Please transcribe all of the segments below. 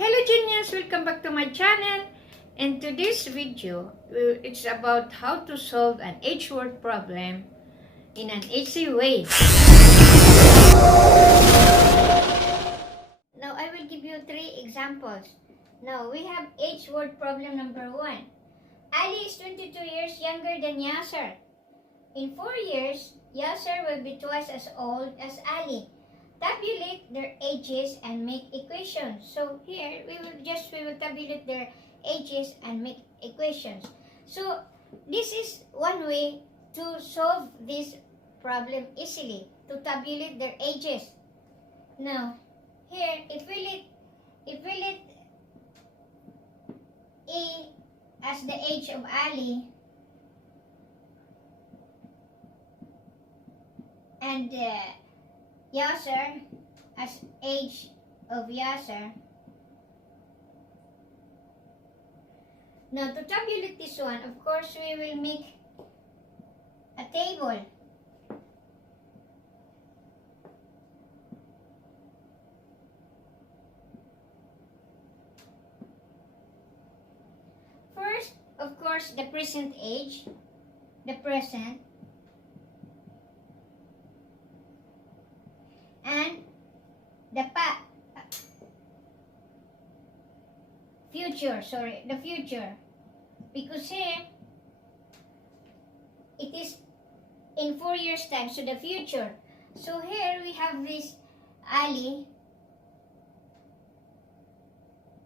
Hello genius, welcome back to my channel. In today's video, it's about how to solve an HWord problem in an easy way. Now I will give you 3 examples. Now we have HWord problem number 1. Ali is 22 years younger than Yasser. In 4 years, Yasser will be twice as old as Ali. Tabulate their ages and make equations. So here we will tabulate their ages and make equations. So this is one way to solve this problem easily, to tabulate their ages. Now here if we let A as the age of Ali and Yasser as age of Yasser. Now to tabulate this one, of course we will make a table. First, of course, the present age, the present, and the future, because here it is in 4 years time, so the future. So here we have this Ali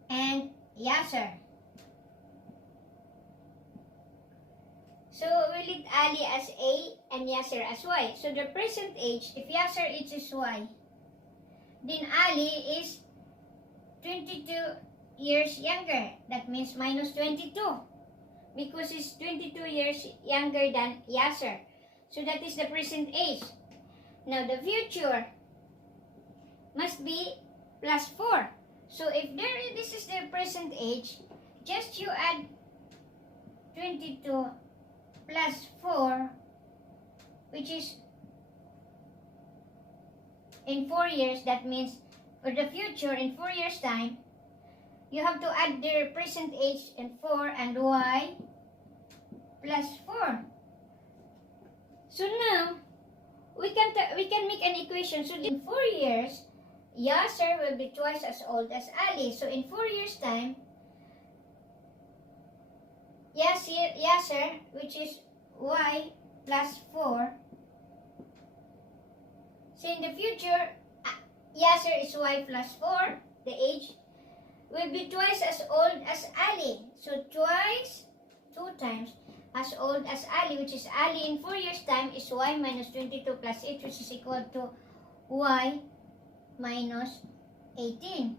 and Yasser. So we let Ali as A and Yasser as Y. So the present age, if Yasser age is Y, then Ali is 22 years younger. That means minus 22. Because he's 22 years younger than Yasser. So that is the present age. Now the future must be plus 4. So if this is the present age, just you add 22 plus 4, which is in 4 years. That means for the future in 4 years time, you have to add their present age and 4 and Y plus 4. So now we can make an equation. So in 4 years, Yasser will be twice as old as Ali. So in 4 years time, Yasser, which is Y plus 4. So in the future, Yasser is Y plus 4, the age, will be twice as old as Ali. So twice, 2 times as old as Ali, which is Ali in 4 years time is Y minus 22 plus 8, which is equal to Y minus 18.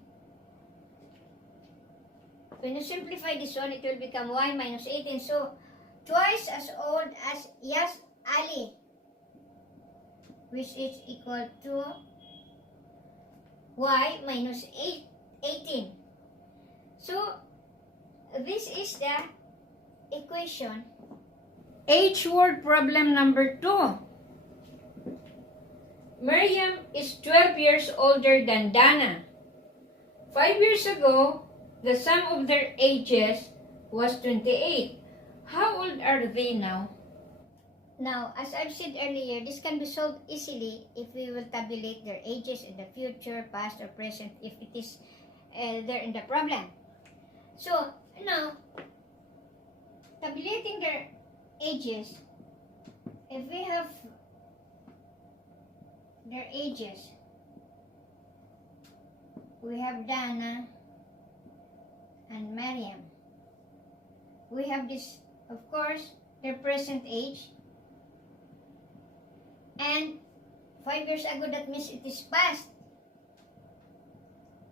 When you simplify this one, it will become Y minus 18. So twice as old as Ali, which is equal to Y minus 18. So this is the equation. HWord problem number 2. Miriam is 12 years older than Dana. 5 years ago, the sum of their ages was 28. How old are they now? Now, as I've said earlier, this can be solved easily if we will tabulate their ages in the future, past, or present, if it is there in the problem. So, now, tabulating their ages, if we have their ages, we have Dana and Miriam. We have this, of course, their present age. And 5 years ago, that means it is past.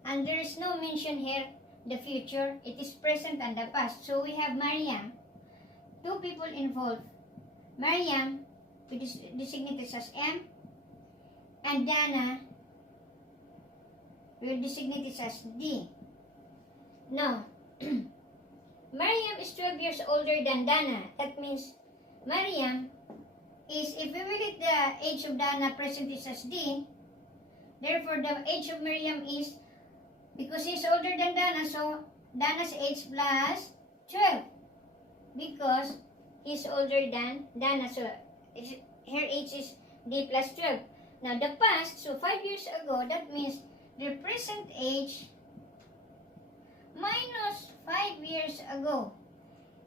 And there is no mention here, the future. It is present and the past. So we have Miriam. 2 people involved. Miriam, which is designated as M. And Dana, we will designate it as D. Now, Miriam is 12 years older than Dana. That means Miriam is, if we will let the age of Dana present is as D, therefore the age of Miriam is because he's older than Dana, so Dana's age plus 12 because he's older than Dana, so her age is D plus 12. Now the past, so 5 years ago, that means the present age minus 5 years ago,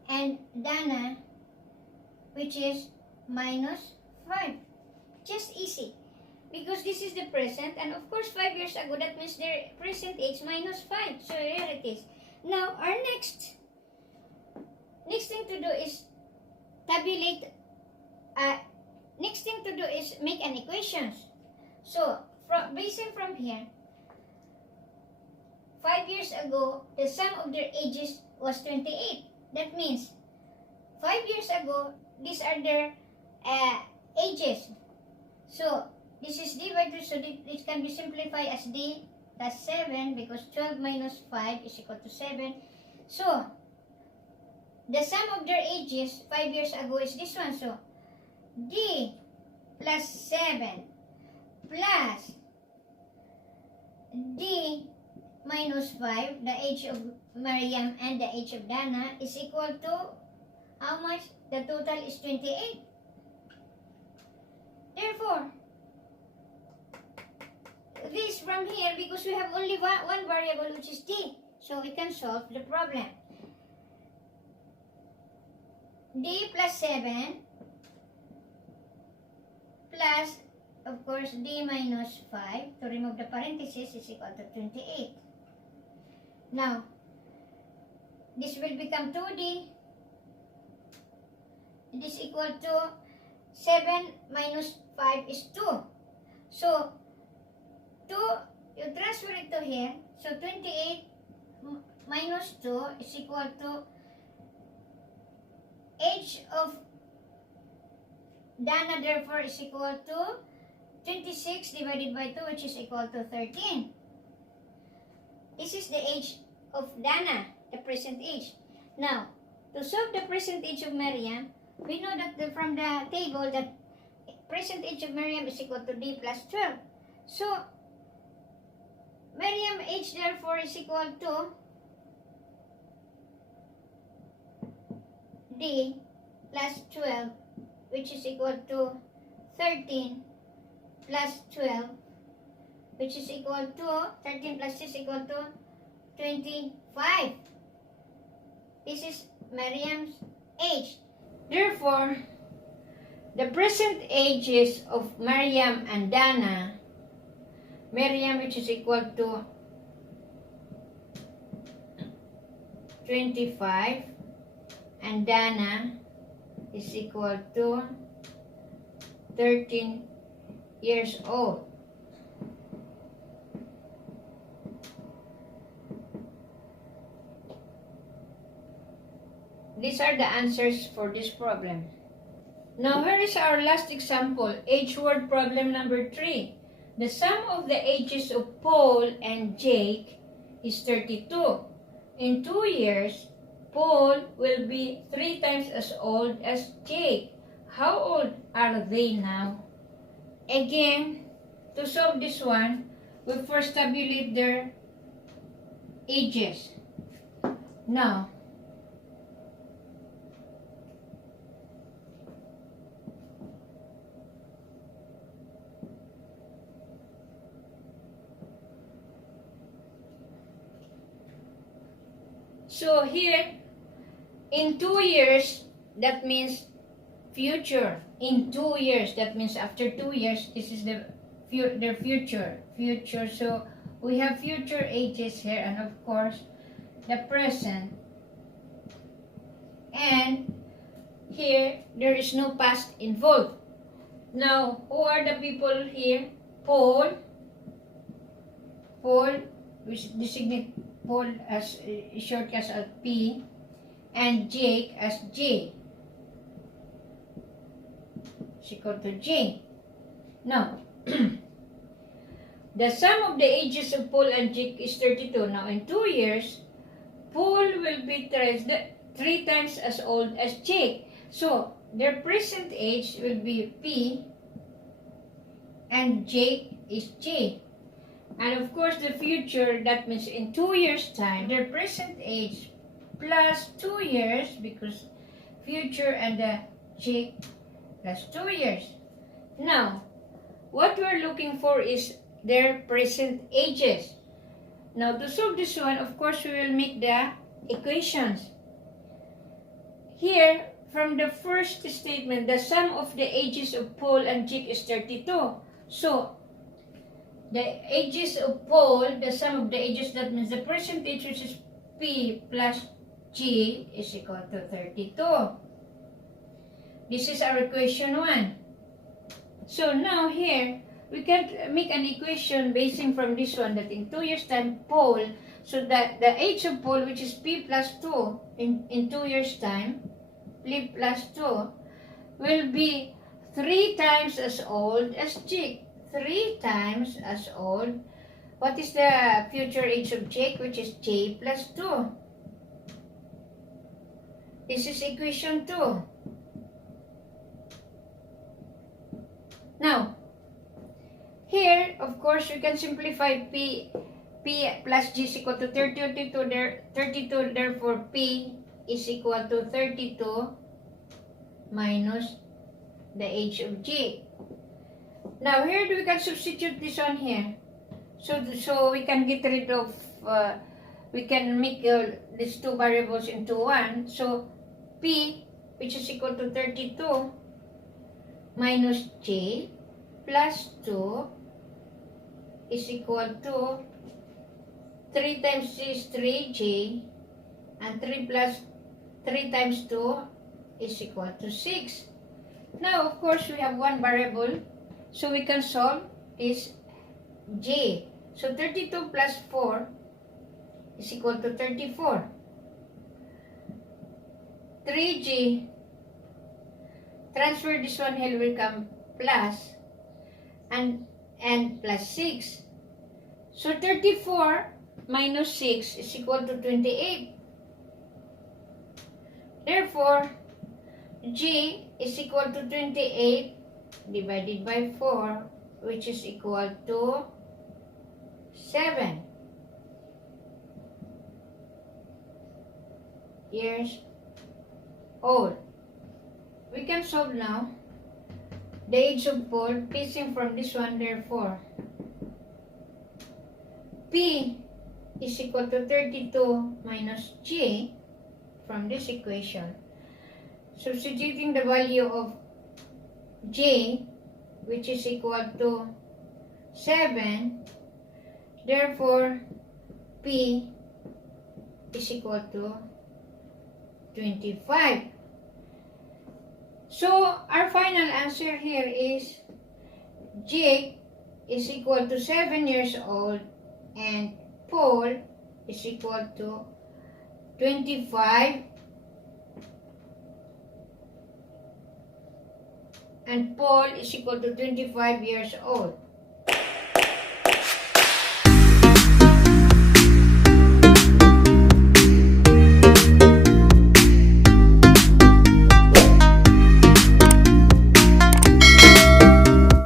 and Dana, which is minus 5. Just easy. Because this is the present, and of course 5 years ago, that means their present age minus 5. So here it is. Now, our next thing to do is tabulate, next thing to do is make an equation. So, basing from here, 5 years ago, the sum of their ages was 28. That means, 5 years ago, these are their ages. So, this is D by 2, so this can be simplified as D plus 7 because 12 minus 5 is equal to 7. So, the sum of their ages 5 years ago is this one. So, D plus 7 plus D minus 5, the age of Mariam and the age of Dana, is equal to how much? The total is 28. Therefore, this from here, because we have only one variable, which is D, so we can solve the problem. D plus 7 plus, of course, D minus 5, to remove the parentheses, is equal to 28. Now, this will become 2D. It is equal to 7 minus 5 is 2. So, 2, you transfer it to here. So, 28 minus 2 is equal to age of Dana, therefore, is equal to 26 divided by 2, which is equal to 13. This is the age of Dana, the present age. Now, to solve the present age of Miriam, we know that from the table that present age of Miriam is equal to D plus 12. So, Miriam age therefore is equal to D plus 12, which is equal to 13 plus 12, which is equal to 13 plus 6 equal to 25. This is Miriam's age. Therefore, the present ages of Miriam and Dana, Miriam, which is equal to 25, and Dana is equal to 13 years old. These are the answers for this problem. Now, here is our last example, HWord problem number 3. The sum of the ages of Paul and Jake is 32. In 2 years, Paul will be 3 times as old as Jake. How old are they now? Again, to solve this one, we first tabulate their ages. Now, so here, in 2 years, that means future. In 2 years, that means after 2 years, this is their future. So, we have future ages here, and of course, the present. And here, there is no past involved. Now, who are the people here? Paul, which designate Paul as shortcut as P, and Jake as J. It's equal to J. Now, the sum of the ages of Paul and Jake is 32. Now, in 2 years, Paul will be 3 times as old as Jake. So, their present age will be P, and Jake is J. And of course, the future, that means in 2 years' time, their present age plus 2 years, because future and the chick plus 2 years. Now, what we're looking for is their present ages. Now, to solve this one, of course, we will make the equations. Here, from the first statement, the sum of the ages of Paul and Jake is 32. So, the ages of Paul, the sum of the ages, that means the present age, which is P plus G, is equal to 32. This is our equation 1. So, now here, we can make an equation basing from this one, that in 2 years' time, Paul, so that the age of Paul, which is P plus 2, in 2 years' time, P plus 2, will be 3 times as old as Jake. 3 times as old. What is the future age of Jake, which is J plus 2? This is equation 2. Now, here, of course, we can simplify P plus G is equal to 32, therefore P is equal to 32 minus the age of G. Now, here we can substitute this one here. So we can get rid of, we can make these two variables into one. So, P, which is equal to 32 minus J plus 2 is equal to 3 times J is 3J, and 3 times 2 is equal to 6. Now, of course, we have one variable, so we can solve is J. So, 32 plus 4 is equal to 34. 3J, transfer this one here will come plus, and plus 6. So, 34 minus 6 is equal to 28. Therefore, G is equal to 28 divided by 4, which is equal to 7 years old. We can solve now the age of Paul, piecing from this one, therefore P is equal to 32 minus G from this equation. Substituting the value of J, which is equal to 7, therefore P is equal to 25. So, our final answer here is Jake is equal to 7 years old and Paul is equal to 25, and Paul is equal to 25 years old.